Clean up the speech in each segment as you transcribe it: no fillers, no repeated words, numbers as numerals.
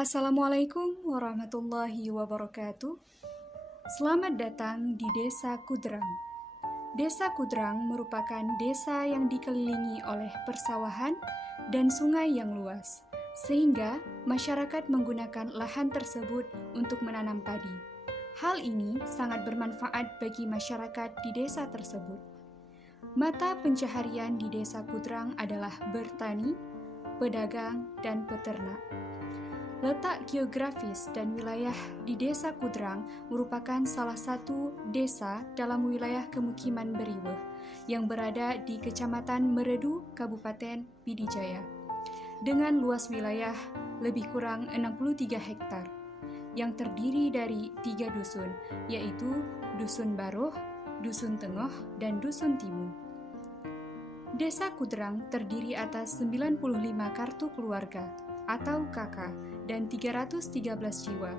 Assalamualaikum warahmatullahi wabarakatuh. Selamat datang di Desa Kudrang. Desa Kudrang merupakan desa yang dikelilingi oleh persawahan dan sungai yang luas, sehingga masyarakat menggunakan lahan tersebut untuk menanam padi. Hal ini sangat bermanfaat bagi masyarakat di desa tersebut. Mata pencaharian di Desa Kudrang adalah bertani, pedagang, dan peternak. Letak geografis dan wilayah di Desa Kudrang merupakan salah satu desa dalam wilayah kemukiman Beriweh yang berada di Kecamatan Meredu, Kabupaten Pidijaya, dengan luas wilayah lebih kurang 63 hektar, yang terdiri dari 3 dusun, yaitu Dusun Baroh, Dusun Tengah, dan Dusun Timu. Desa Kudrang terdiri atas 95 kartu keluarga atau KK dan 313 jiwa.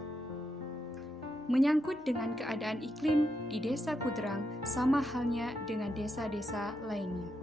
Menyangkut dengan keadaan iklim di Desa Kudrang sama halnya dengan desa-desa lainnya.